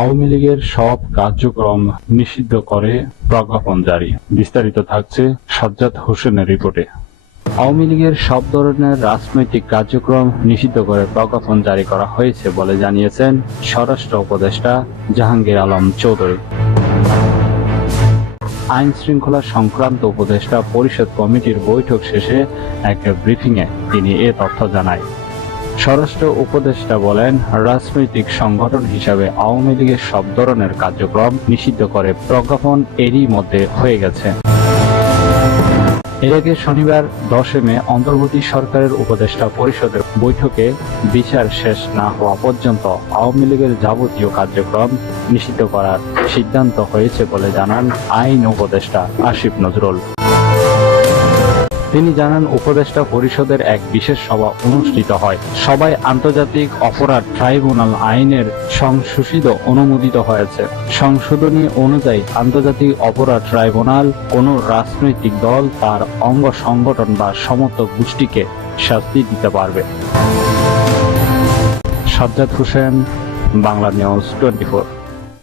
আওয়ামী লীগের সব কার্যক্রম নিষিদ্ধ করে প্রজ্ঞাপন জারি। বিস্তারিত থাকছে সাজ্জাদ হোসেনের রিপোর্টে। আওয়ামী লীগের সব ধরনের রাজনৈতিক কার্যক্রম নিষিদ্ধ করে প্রজ্ঞাপন জারি করা হয়েছে বলে জানিয়েছেন স্বরাষ্ট্র উপদেষ্টা জাহাঙ্গীর আলম চৌধুরী। আইন শৃঙ্খলা সংক্রান্ত উপদেষ্টা পরিষদ কমিটির বৈঠক শেষে এক ব্রিফিংয়ে তিনি এ তথ্য জানায়। স্বরাষ্ট্র উপদেষ্টা বলেন, রাজনৈতিক সংগঠন হিসাবে আওয়ামী লীগের সব ধরনের কার্যক্রম নিষিদ্ধ করে প্রজ্ঞাপন এরই মধ্যে হয়ে গেছে। এর আগে শনিবার 10 মে অন্তর্বর্তী সরকারের উপদেষ্টা পরিষদের বৈঠকে বিচার শেষ না হওয়া পর্যন্ত আওয়ামী লীগের যাবতীয় কার্যক্রম নিষিদ্ধ করার সিদ্ধান্ত হয়েছে বলে জানান আইন উপদেষ্টা আসিফ নজরুল। তিনি জানান, উপদেষ্টা পরিষদের এক বিশেষ সভা অনুষ্ঠিত হয়। সবাই আন্তর্জাতিক অপরাধ ট্রাইব্যুনাল আইনের সংশোধিত অনুমোদিত হয়েছে। সংশোধনী অনুযায়ী আন্তর্জাতিক অপরাধ ট্রাইব্যুনাল কোন রাজনৈতিক দল তার অঙ্গ সংগঠন বা সমর্থক গোষ্ঠীকে শাস্তি দিতে পারবে। সাজ্জাদ হোসেন, বাংলা নিউজ 24।